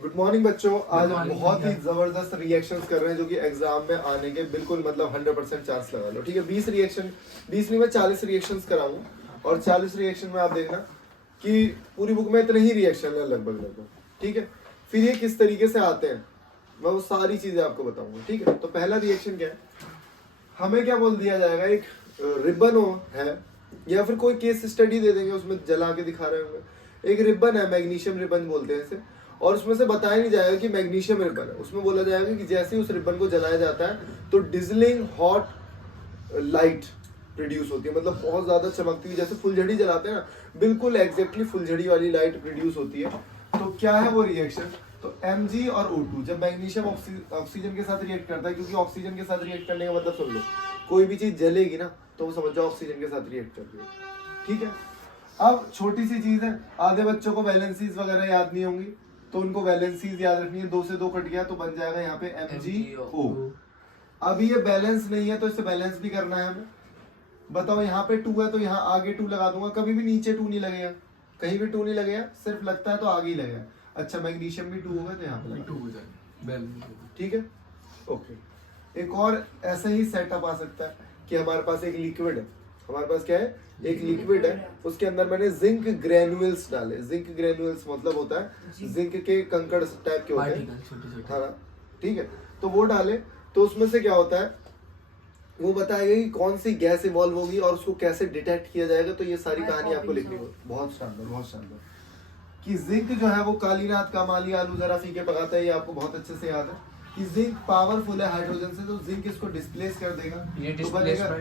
Good morning बच्चों। आज हम बहुत ही जबरदस्त रिएक्शंस कर रहे हैं जो कि एग्जाम में आने के बिल्कुल मतलब 100% चांस लगा लो। ठीक है, 20 रिएक्शन, 20 नहीं मैं 40 रिएक्शंस कराऊंगा और 40 रिएक्शन में आप देखना कि पूरी बुक में इतने ही रिएक्शन है लगभग। ठीक है, फिर ये किस तरीके से आते हैं मैं वो सारी चीजें आपको बताऊंगा। ठीक है, तो पहला रिएक्शन क्या है, हमें क्या बोल दिया जाएगा, एक रिबन है या फिर कोई केस स्टडी दे देंगे, उसमें जला के दिखा रहे होंगे। एक रिबन है, मैग्नीशियम रिबन बोलते हैं इसे, और उसमें से बताया नहीं जाएगा कि मैग्नीशियम रिबन है। उसमें बोला जाएगा कि जैसे ही उस रिबन को जलाया जाता है तो डिजलिंग हॉट लाइट प्रोड्यूस होती है, मतलब बहुत ज्यादा चमकती हुई, जैसे फुलझड़ी जलाते हैं ना, बिल्कुल एग्जैक्टली फुलझड़ी वाली लाइट प्रोड्यूस होती है। तो क्या है वो रिएक्शन, तो Mg और O2 जब मैग्नीशियम ऑक्सीजन के साथ रिएक्ट करता है, क्योंकि ऑक्सीजन के साथ रिएक्ट करने का मतलब सुन लो, कोई भी चीज जलेगी ना तो वो समझ जाओ ऑक्सीजन के साथ रिएक्ट कर रही है। ठीक है, अब छोटी सी चीज है, आधे बच्चों को वैलेंसीज वगैरह याद नहीं होंगी, तो उनको वैलेंसीज याद रखनी है। 2 से 2 कट गया तो बन जाएगा यहाँ पे MgO। अब ये बैलेंस नहीं है तो इसे बैलेंस भी करना है हमें। बताओ यहाँ पे 2 है तो यहाँ आगे 2 लगा दूंगा, कभी भी नीचे 2 नहीं लगेगा, कहीं भी 2 नहीं लगेगा, सिर्फ लगता है तो आगे ही लगेगा। अच्छा, मैग्नीशियम भी 2 होगा तो यहाँ पे 2 हो जाएगा। ठीक है, ओके। एक और ऐसा ही सेटअप आ सकता है कि हमारे पास एक लिक्विड है, हमारे पास क्या है, एक लिक्विड है, उसके अंदर मैंने जिंक ग्रेन्यूल्स डाले। जिंक ग्रेन्यूल्स मतलब होता है जिंक के कंकड़ टाइप के होते हैं, हाँ ठीक है, तो वो डाले तो उसमें से क्या होता है, वो बताएगा कि कौन सी गैस इवॉल्व होगी और उसको कैसे डिटेक्ट किया जाएगा। तो ये सारी कहानी आपको लिखनी होगी। बहुत शानदार, बहुत शानदार। कि जिंक जो है वो कालीनाथ कामाली आलू जरा फीके पकाता है, ये आपको बहुत अच्छे से याद है कि जिंक पावरफुल है हाइड्रोजन से, तो जिंक इसको डिस्प्लेस कर देगा, ये तो बनेगा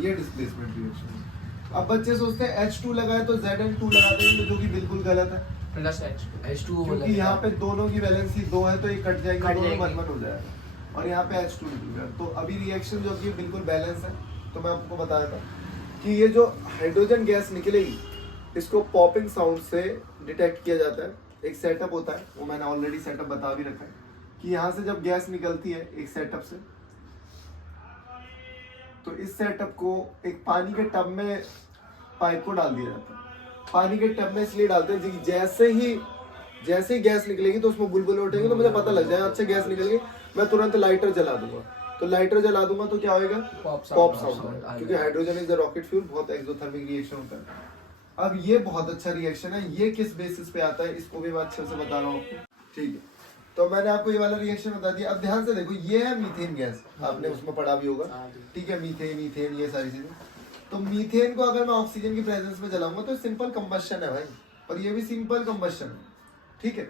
ये डिस्प्लेसमेंट रिएक्शन। अब बच्चे सोचते हैं H2 लगाए तो Zn2 लगा देंगे, जो कि बिल्कुल गलत है, प्लस H2 क्योंकि यहाँ पे दोनों की वैलेंसी 2 है तो ये कट जाएंगे, दोनों 1-1 हो जाएगा और यहाँ पे H2 निकल गया। तो अभी रिएक्शन जो कि बिल्कुल बैलेंस है। तो मैं आपको बताया था कि ये जो हाइड्रोजन गैस निकलेगी इसको पॉपिंग साउंड से डिटेक्ट किया जाता है। एक सेटअप होता है, वो मैंने ऑलरेडी सेटअप बता भी रखा है कि यहाँ से जब गैस निकलती है एक सेटअप से, तो इस सेटअप को एक पानी के टब में पाइप को डाल दिया जाता है। पानी के टब में इसलिए डालते हैं कि जैसे ही गैस निकलेगी तो उसमें बुलबुले उठेंगे तो मुझे पता लग जाएगा अच्छा गैस निकल गई, मैं तुरंत लाइटर जला दूंगा। तो लाइटर जला दूंगा तो क्या होएगा, पॉप साउंड, क्योंकि hydrogen is the rocket fuel, बहुत एक्सोथर्मिक रिएक्शन होता है। अब ये बहुत अच्छा रिएक्शन है, ये किस बेसिस पे आता है इसको भी मैं अच्छे से बता रहा हूँ आपको। ठीक है, तो मैंने आपको ये वाला रिएक्शन बता दिया। अब ध्यान से देखो, ये है मीथेन गैस, आपने उसमें पढ़ा भी होगा। ठीक है, मीथेन ये सारी चीजें। तो मीथेन को अगर मैं ऑक्सीजन की प्रेजेंस में जलाऊंगा तो सिंपल कंबस्शन है भाई, और ये भी सिंपल कंबस्शन है। ठीक है,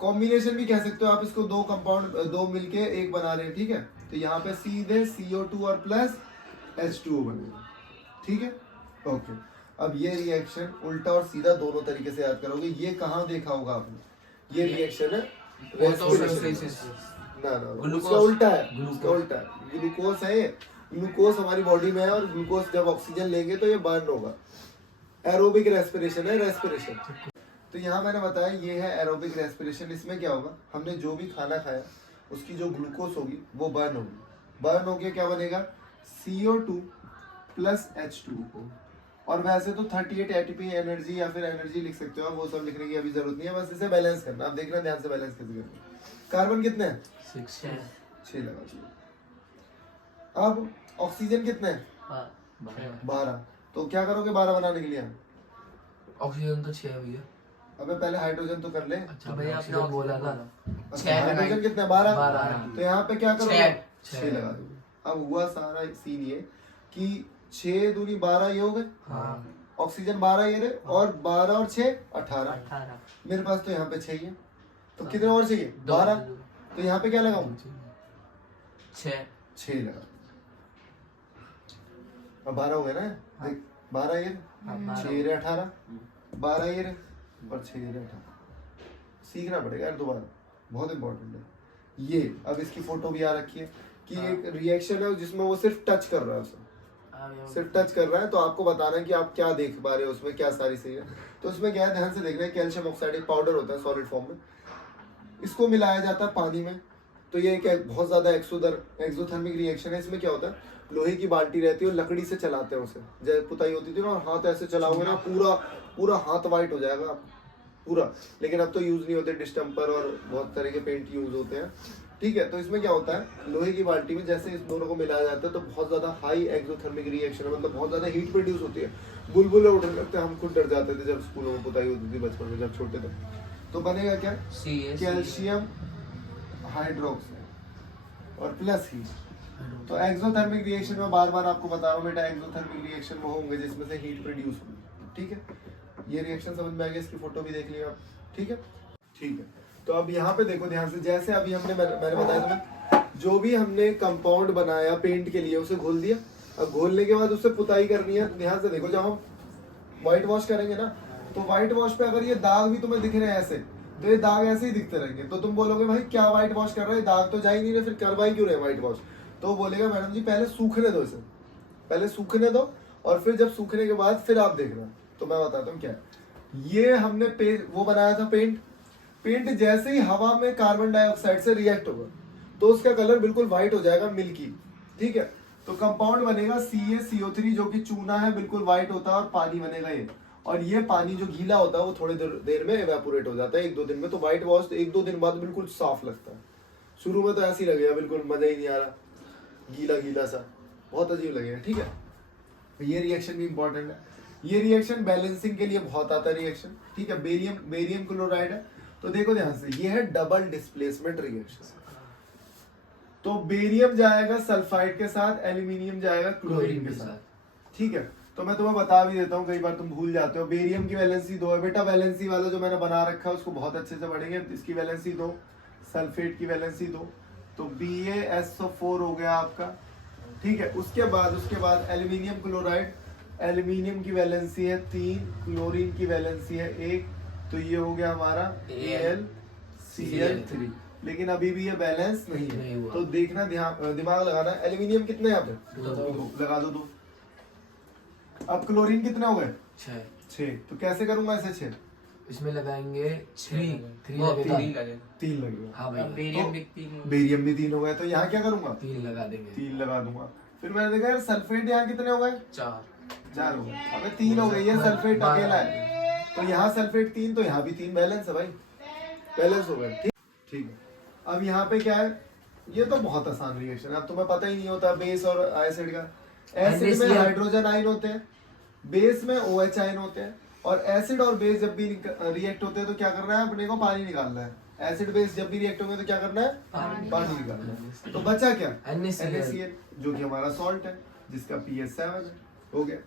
कॉम्बिनेशन भी कह सकते हो आप इसको, 2 कंपाउंड 2 मिलके एक बना रहे हैं। ठीक है, तो यहाँ पे सीधे CO2 और प्लस H2O बनेगा। ठीक है, ओके। अब ये रिएक्शन उल्टा और सीधा दोनों तरीके से याद करोगे। ये कहाँ देखा होगा आपने, ये रिएक्शन है ना, उसका उल्टा है, उसका उल्टा है। ग्लूकोज है, ग्लूकोज हमारी बॉडी में है और ग्लूकोज जब ऑक्सीजन लेंगे तो ये बर्न होगा। एरोबिक रेस्पिरेशन है, रेस्पिरेशन। तो यहाँ मैंने बताया ये है एरोबिक रेस्पिरेशन। इसमें क्या होगा, हमने जो भी खाना खाया उसकी जो ग्लूकोज होगी वो बर्न होगी, बर्न होके क्या बनेगा, CO2 प्लस H2O। और वैसे तो 38 ATP एनर्जी या फिर एनर्जी लिख सकते हो आप, वो सब लिखने की अभी जरूरत नहीं है, बस इसे बैलेंस करना। आप देखना ध्यान से बैलेंस कैसे करना। कार्बन कितने हैं, 6 लगा दीजिए। अब ऑक्सीजन कितने हैं, 12। तो क्या करोगे 12 बनाने के लिए, ऑक्सीजन तो 6 है भैया। अबे पहले हाइड्रोजन तो कर ले। अच्छा भैया आपने बोला था हाइड्रोजन कितने हैं, 12। तो यहाँ पे क्या करोगे, 6 लगा दो। अब हुआ सारा सीन ये कि 6 दूनी 12 ये हो गए, ऑक्सीजन 12 ये रहे, और 12 और 6 18। मेरे पास तो यहाँ पे 6 ही है, तो कितने और चाहिए, 12। तो यहाँ पे क्या लगाऊं, 6 लगा। अब 12 हो गए ना, देख 12 ये 6 रे 18, 12 ये रे और 6 रे 18। सीखना पड़ेगा यार दोबारा, बहुत इंपॉर्टेंट है ये। अब इसकी फोटो भी आ रखी है कि एक रिएक्शन है जिसमें वो सिर्फ टच कर रहा है, उसे सिर्फ टच कर रहा है, तो आपको बताना है कि आप क्या देख पा रहे हो उसमें, क्या सारी चीजें। तो उसमें क्या है, ध्यान से देखना है, कैल्शियम ऑक्साइड एक पाउडर होता है सॉलिड फॉर्म में, इसको मिलाया जाता है पानी में। तो ये एक बहुत ज्यादा एक्सोथर्मिक रिएक्शन है। इसमें क्या होता है, लोहे की बाल्टी रहती है और लकड़ी से चलाते हैं उसे, जैसे पुताई होती थी ना, और हाथ ऐसे चलाओगे ना पूरा हाथ वाइट हो जाएगा आपका। पूरा, लेकिन अब तो यूज नहीं होते, डिस्टेम्पर और बहुत तरह के पेंट यूज होते हैं, ठीक है। तो इसमें क्या होता है, लोहे की बाल्टी में जैसे इस दोनों को मिलाया जाता है तो बहुत ज्यादा हाई एक्सोथर्मिक रिएक्शन है, मतलब बहुत ज्यादा हीट प्रोड्यूस होती है, बुलबुले उठने लगते हैं। हम खुद डर जाते थे जब स्कूलों में पुताई होती थी बचपन में, जब छोटे थे। तो बनेगा क्या, कैल्शियम हाइड्रोक्साइड और प्लस हीट। तो एक्सोथर्मिक रिएक्शन में बार बार आपको बता रहा हूँ बेटा, एक्सोथर्मिक रिएक्शन वो होंगे जिसमें से हीट प्रोड्यूस होगी, ठीक है। ये रिएक्शन समझ में आ गया, इसकी फोटो भी देख लिया आप, ठीक है, ठीक है। तो अब यहाँ पे देखो ध्यान से, जैसे अभी हमने मैंने बताया तुम्हें, जो भी हमने कंपाउंड बनाया पेंट के लिए उसे घोल दिया। अब घोलने के बाद उससे पुताई करनी है। ध्यान से देखो, जब हम व्हाइट वॉश करेंगे ना, तो व्हाइट वॉश पे अगर ये दाग भी तुम्हें दिख रहे हैं ऐसे, तो ये दाग ऐसे ही दिखते रहेंगे। तो तुम बोलोगे भाई क्या व्हाइट वॉश कर रहे हैं, दाग तो जा ही नहीं रहे, फिर करवाई क्यों रहे व्हाइट वॉश। तो वो बोलेगा मैडम जी पहले सूखने दो इसे, पहले सूखने दो, और फिर जब सूखने के बाद फिर आप देखना। तो मैं बताता हूँ क्या है। ये हमने वो बनाया था पेंट। पेंट जैसे ही हवा में कार्बन डाइऑक्साइड से रिएक्ट होगा तो उसका कलर बिल्कुल व्हाइट हो जाएगा, मिल्की, ठीक है। तो कंपाउंड बनेगा CaCO3, जो कि चूना है, बिल्कुल व्हाइट होता है, और पानी बनेगा ये। और ये पानी जो गीला होता है वो थोड़ी देर में इवेपोरेट हो जाता है, 1-2 दिन में। तो व्हाइट वॉश 1-2 दिन बाद बिल्कुल साफ लगता है। शुरू में तो ऐसे ही लगेगा, बिल्कुल मजा ही नहीं आ रहा, गीला गीला सा, बहुत अजीब लगेगा, ठीक है। ये रिएक्शन भी इंपॉर्टेंट है। ये रिएक्शन बैलेंसिंग के लिए बहुत आता है रिएक्शन, ठीक है। बेरियम क्लोराइड है। तो देखो ध्यान से, ये है डबल डिस्प्लेसमेंट रिएक्शन। तो बेरियम जाएगा सल्फाइड के साथ, एल्यूमिनियम जाएगा क्लोरीन के साथ, ठीक है। तो मैं तुम्हें बता भी देता हूँ, कई बार तुम भूल जाते हो। बेरियम की वैलेंसी 2 है बेटा, वैलेंसी वाला जो मैंने बना रखा है उसको बहुत अच्छे से पढ़ेंगे। इसकी वैलेंसी 2, सल्फेट की वैलेंसी 2, तो BaSO4 हो गया आपका, ठीक है। उसके बाद एल्यूमिनियम क्लोराइड, एल्यूमिनियम की वैलेंसी है 3, क्लोरीन की वैलेंसी है 1, तो ये हो गया हमारा AlCl3। लेकिन अभी भी ये बैलेंस नहीं है, तो देखना, दिमाग लगाना। एल्यूमिनियम कितने यहाँ पे, लगा दो 2। अब क्लोरीन कितने हो गए, 6। तो कैसे करूंगा ऐसे 6, इसमें लगाएंगे 3 लगेगा। हाँ भाई, बेरियम भी 3 हो गए, तो यहाँ क्या करूंगा, 3 लगा देंगे, 3 लगा दूंगा। फिर मैंने देखा यार सल्फेट यहाँ कितने हो गए, 4 हो गए। अबे 3 हो गए, ये सल्फेट अकेला है, तो यहाँ सल्फेट 3, तो यहाँ भी 3, बैलेंस है भाई, बैलेंस हो गए, ठीक है। अब यहाँ पे क्या है, ये तो बहुत आसान रिएक्शन है, अब तुम्हें पता ही नहीं होता बेस और एसिड का। एसिड में हाइड्रोजन आयन होते हैं, बेस में OH आयन होते हैं, और एसिड और बेस जब भी रिएक्ट होते हैं तो क्या करना है, अपने को पानी निकालना है। एसिड बेस जब भी रिएक्ट होंगे तो क्या करना है, पानी निकालना है। तो बचा क्या, NaCl, जो कि हमारा सॉल्ट है, जिसका pH 7 है, हो गया।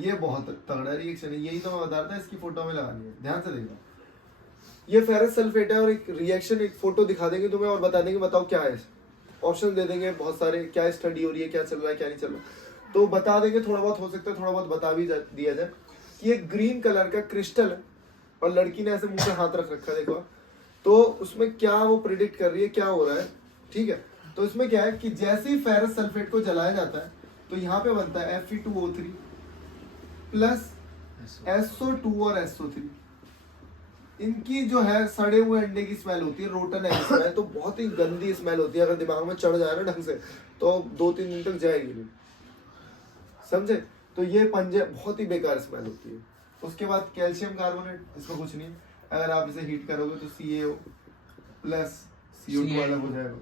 ये बहुत तगड़ा रिएक्शन है, यही तो मैं बता रहा था, इसकी फोटो में लगानी है, ध्यान से देखना। ये फेरस सल्फेट है, और एक रिएक्शन, एक फोटो दिखा देंगे तुम्हें और बता देंगे बताओ क्या है, ऑप्शन दे देंगे बहुत सारे, क्या स्टडी हो रही है, क्या चल रहा है, क्या नहीं चल रहा, तो बता देंगे। थोड़ा बहुत हो सकता है, थोड़ा बहुत बता भी दिया जाए कि ये ग्रीन कलर का क्रिस्टल है, और लड़की ने ऐसे मुंह पे हाथ रख रखा है, देखो। तो उसमें क्या वो प्रिडिक्ट कर रही है, क्या हो रहा है, ठीक है। तो इसमें क्या है कि जैसे ही फेरस सल्फेट को जलाया जाता है तो यहाँ पे बनता है Fe2O3 प्लस SO2 और SO3। इनकी जो है सड़े हुए अंडे की स्मेल होती है, रोटन एग स्मेल, तो बहुत ही गंदी स्मेल होती है। अगर दिमाग में चढ़ जाए ना ढंग से तो 2-3 दिन तक जाएगी नहीं, समझे। तो ये पंजे बहुत ही बेकार स्मेल होती है। उसके बाद कैल्शियम कार्बोनेट, इसमें कुछ नहीं, अगर आप इसे हीट करोगे तो CaO प्लस CO2 अलग हो जाएगा।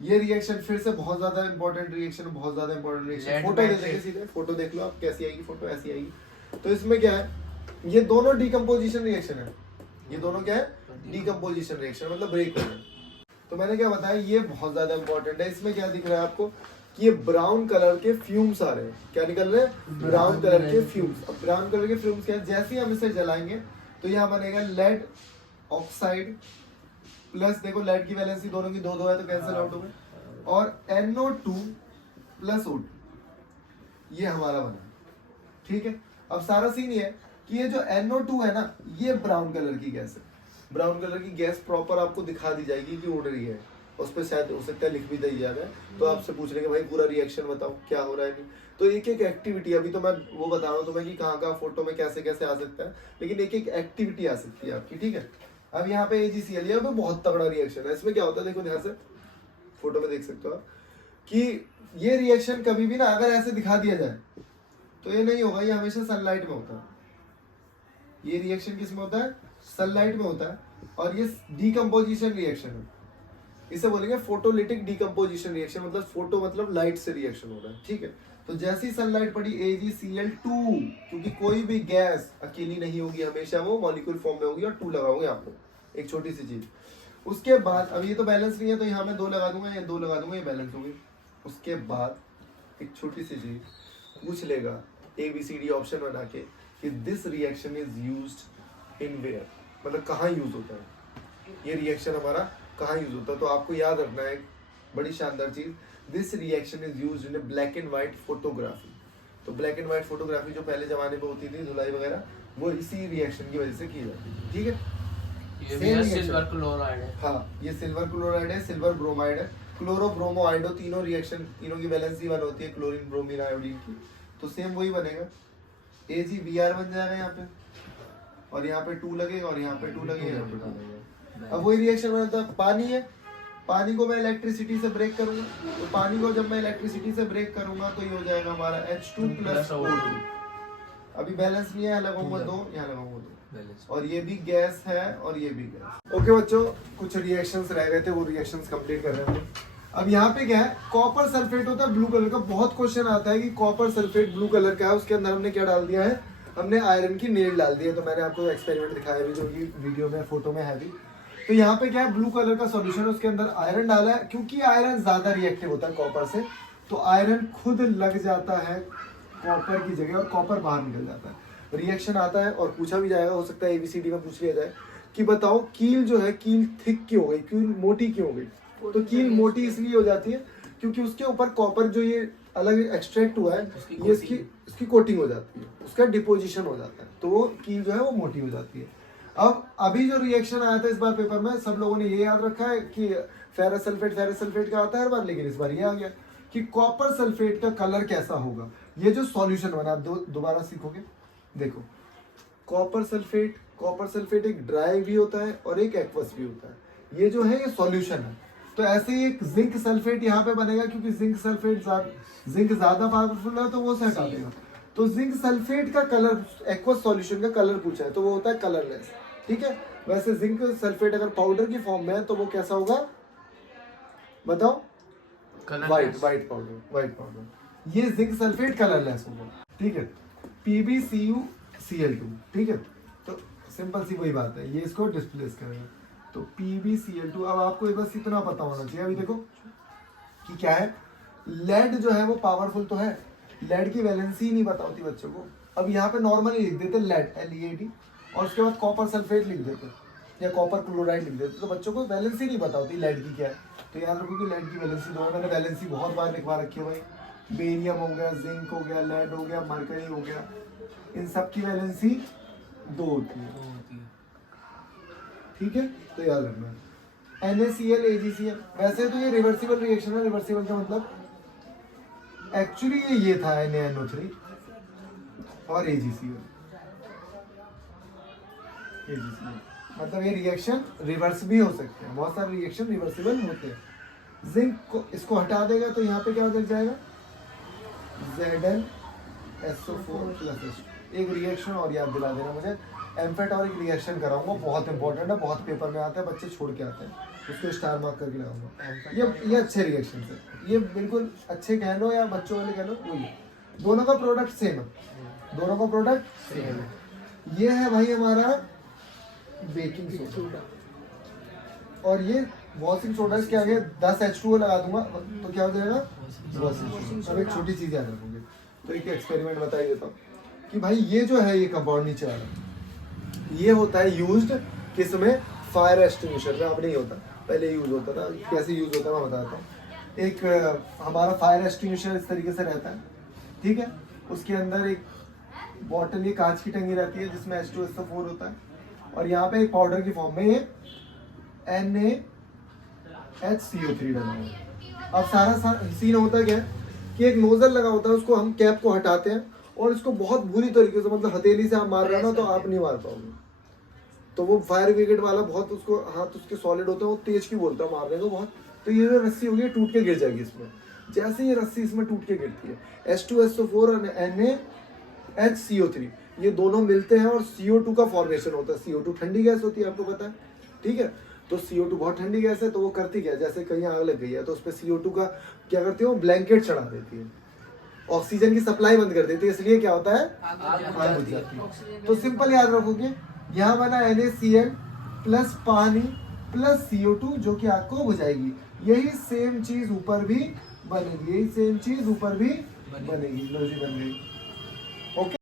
ये रिएक्शन फिर से बहुत ज्यादा इंपॉर्टेंट रिएक्शन, बहुत ज्यादा इंपॉर्टेंट रिएक्शन। फोटो दे देंगे सीधे, फोटो देख लो आप कैसी आएगी फोटो, ऐसी आएगी। तो इसमें क्या है, ये दोनों डिकम्पोजिशन रिएक्शन है, ये दोनों क्या है, डिकम्पोजिशन रिएक्शन, मतलब ब्रेक हो गया। तो मैंने क्या बताया, ये बहुत ज्यादा इंपॉर्टेंट है। इसमें क्या दिख रहा है आपको कि ये ब्राउन कलर के फ्यूम्स आ रहे हैं, क्या निकल रहे हैं, ब्राउन कलर के फ्यूम्स। अब ब्राउन कलर के फ्यूम्स क्या है, जैसे ही हम इसे जलाएंगे तो यहाँ बनेगा लेड ऑक्साइड प्लस, देखो लेड की वैलेंसी दोनों की 2-2 है तो कैंसिल आउट हो गए, और NO2 प्लस O2, ये हमारा बना, ठीक है। अब सारा सीन ये है कि ये जो NO2 है ना, ये ब्राउन कलर की गैस है। ब्राउन कलर की गैस प्रॉपर आपको दिखा दी जाएगी कि उड़ रही है, उस पर शायद हो सकता है लिख भी दिया जाए, तो आपसे पूछ लेंगे भाई पूरा रिएक्शन बताओ क्या हो रहा है नहीं। तो एक एक एक्टिविटी, अभी तो मैं वो बता रहा हूँ तुम्हें कि कहाँ कहाँ फोटो में कैसे कैसे आ सकता है, लेकिन एक एक एक्टिविटी आ सकती है आपकी, ठीक है। अब यहाँ पे AgCl, ये बहुत तगड़ा रिएक्शन है। इसमें क्या होता है, देखो ध्यान से फोटो में देख सकते हो आप कि ये रिएक्शन कभी भी ना अगर ऐसे दिखा दिया जाए तो ये नहीं होगा, ये हमेशा सनलाइट में होता है, ये रिएक्शन किस में होता है? सनलाइट में होता है, और ये डीकम्पोजिशन रिएक्शन है, इसे बोलेंगे फोटोलिटिक डीकम्पोजिशन रिएक्शन, मतलब फोटो मतलब लाइट से रिएक्शन हो रहा है, ठीक है। तो जैसी सनलाइट पड़ी AgCl2, क्योंकि कोई भी गैस अकेली नहीं होगी, हमेशा वो मॉलिक्यूल फॉर्म में होगी, और 2 लगाओगे आप लोग, एक छोटी सी चीज। उसके बाद अब ये तो बैलेंस नहीं है, तो यहाँ मैं 2 लगा दूंगा, या 2 लगा दूंगा, ये बैलेंस होगी। उसके बाद एक छोटी सी चीज पूछ लेगा ABCD ऑप्शन बना के कि this reaction is used in where, मतलब कहाँ यूज होता है ये रिएक्शन, हमारा कहाँ यूज होता है। तो आपको याद रखना है बड़ी शानदार चीज, this reaction is used in black and white photography. तो ब्लैक एंड व्हाइट फोटोग्राफी जो पहले जमाने में होती थी, धुलाई वगैरह, वो इसी रिएक्शन की वजह से की जाती है, ठीक है। ये भी है सिल्वर क्लोराइड है। हाँ, ये सिल्वर क्लोराइड है, सिल्वर ब्रोमाइड है, क्लोरो ब्रोमो आयोडो, तीनों रिएक्शन, तीनों की वैलेंसी 1 होती है, क्लोरीन ब्रोमीन आयोडीन की। तो सेम वही बनेगा, AgBr बन जाएगा यहाँ पे, और यहाँ पे 2 लगेगा, और यहाँ पे 2 लगेगा, यहाँ पे 2 लगेगा। अब वही रिएक्शन बनता है, पानी है, पानी को मैं इलेक्ट्रिसिटी से ब्रेक करूंगा, तो पानी को जब मैं इलेक्ट्रिसिटी से ब्रेक करूंगा तो ये हो जाएगा हमारा H2 + O2। अभी बैलेंस नहीं है, यहाँ लगाऊंगा 2, यहाँ लगाऊंगा 2, और ये भी गैस है और ये भी गैस। ओके बच्चों, कुछ रिएक्शंस रह गए थे, वो रिएक्शंस कंप्लीट कर रहे हैं। अब यहाँ पे क्या है, कॉपर सल्फेट होता है ब्लू कलर का। बहुत क्वेश्चन आता है कि कॉपर सल्फेट ब्लू कलर का है, उसके अंदर हमने क्या डाल दिया है, हमने आयरन की नेल डाल दी है। तो मैंने आपको एक्सपेरिमेंट दिखाया भी, जो कि वीडियो में फोटो में है भी। तो यहाँ पे क्या है, ब्लू कलर का सॉल्यूशन, उसके अंदर आयरन डाला है, क्योंकि आयरन ज्यादा रिएक्टिव होता है कॉपर से, तो आयरन खुद लग जाता है कॉपर की जगह, और कॉपर बाहर निकल जाता है। रिएक्शन आता है और पूछा भी जाएगा, हो सकता है ABCD में पूछ लिया जाए कि बताओ कील जो है, कील थिक क्यों हो गई, कील मोटी क्यों हो गई। तो कील मोटी इसलिए हो जाती है क्योंकि उसके ऊपर कॉपर जो ये अलग एक्सट्रैक्ट हुआ है, ये इसकी कोटिंग हो जाती है, उसका डिपोजिशन हो जाता है, तो वो कील जो है वो मोटी हो जाती है। अब अभी जो रिएक्शन आया था इस बार पेपर में, सब लोगों ने ये याद रखा है कि फेरस सल्फेट का आता है हर बार, लेकिन इस बार ये आ गया कि कॉपर सल्फेट का कलर कैसा होगा। ये जो सॉल्यूशन बना, दोबारा सीखोगे। देखो, कॉपर सल्फेट एक ड्राई भी होता है और एक एक्वस भी होता है। ये जो है ये सॉल्यूशन है। तो ऐसे ही एक जिंक सल्फेट यहाँ पे बनेगा, क्योंकि जिंक ज्यादा पावरफुल है, तो वो से हटा देगा। तो जिंक सल्फेट का कलर, एक्वस सॉल्यूशन का कलर पूछा है, तो वो होता है कलरलेस, ठीक है। वैसे जिंक सल्फेट अगर पाउडर की फॉर्म में है तो वो कैसा होगा, बताओ? White powder. ये जिंक सल्फेट कलरलेस होगा, ठीक है। PbCuCl2, ठीक है। तो सिंपल सी वही बात है, ये इसको डिस्प्लेस करेगा, तो PbCl2। अब आपको बस इतना पता होना चाहिए, अभी देखो कि क्या है, लेड जो है वो पावरफुल तो है, लेड की वैलेंसी नहीं पता होती बच्चों को। अब यहाँ पे नॉर्मली लिख देते लेड, LeAd, और उसके बाद कॉपर सल्फेट लिख देते या कॉपर क्लोराइड लिख देते, तो बच्चों को वैलेंसी नहीं पता होती लेड की क्या है। तो याद रखो कि लेड की वैलेंसी 2 है। मैंने वैलेंसी बहुत बार लिखवा रखी है भाई, बेरियम हो गया, जिंक हो गया, लेड हो गया, मरकरी हो गया, इन सब की वैलेंसी 2 होती है, ठीक है। तो याद रखना NaCl AgCl। वैसे तो ये रिवर्सिबल रिएक्शन है, रिवर्सिबल का मतलब एक्चुअली ये था NaNO3 और AgCl, मतलब ये रिएक्शन रिवर्स भी हो सकते हैं, बहुत सारे रिएक्शन रिवर्सिबल होते हैं। जिंक को इसको हटा देगा तो यहाँ पे क्या लग जाएगा, ZnSO4 + H2। एक रिएक्शन और याद दिला देना मुझे, एम्फेटोरिक रिएक्शन कराऊंगा, बहुत इंपॉर्टेंट है, बहुत पेपर में आता है, बच्चे छोड़ के आते हैं, उसको स्टार मार्क करके लगाऊंगा। ये अच्छे रिएक्शन है, ये बिल्कुल अच्छे कह लो या बच्चों वाले कह लो, वही है। दोनों का प्रोडक्ट सेम है, ये है भाई हमारा बेकिंग सोडा, और ये वॉशिंग सोडा। इसके आगे 10 H2O लगा दूंगा तो क्या हो जाएगा, वॉशिंग। अब एक छोटी चीज याद रखोगे, तो एक एक्सपेरिमेंट बता ही देता हूँ कि भाई ये जो है, ये कंपाउंड नीचे आ रहा है, ये होता है यूज्ड किसमें, फायर एक्सटिंग्विशर में। अब नहीं होता, पहले यूज होता था। कैसे यूज होता है मैं बताता हूँ। एक हमारा फायर एक्सटिंग्विशर इस तरीके से रहता है, ठीक है। उसके अंदर एक बॉटल, ये कांच की टंगी रहती है, जिसमें H2SO4 होता है, और यहाँ पे एक पाउडर की फॉर्म में ये NaHCO3 डाला है। अब सारा सीन होता क्या है कि एक नोजल लगा होता है, उसको हम कैप को हटाते हैं, और इसको बहुत बुरी तरीके से, मतलब हथेली से आप मार रहे हो ना, तो आप नहीं मार पाओगे। तो वो फायर ब्रिगेड वाला बहुत, उसको हाथ उसके सॉलिड होते हैं, वो तेज की बोलता है मारने को बहुत। तो ये जो रस्सी होगी टूट के गिर जाएगी इसमें। जैसे ये रस्सी इसमें टूट के गिरती है, H2SO4 और NaHCO3, ये दोनों मिलते हैं और CO2 का फॉर्मेशन होता है। CO2 ठंडी गैस होती है, आपको पता है, ठीक है। तो CO2 बहुत ठंडी गैस है, तो वो करती क्या है, जैसे कहीं आग लग गई है तो उस पर CO2 का क्या करती है, वो ब्लैंकेट चढ़ा देती है, ऑक्सीजन की सप्लाई बंद कर देती है, इसलिए क्या होता है, आग बुझ जाती है। तो सिंपल याद रखोगे, यहाँ बना NaCl प्लस पानी प्लस CO2 जो कि आग को बुझाएगी। यही सेम चीज ऊपर भी बनेगी, यही सेम चीज ऊपर भी बनेगी। लो जी, बन गई।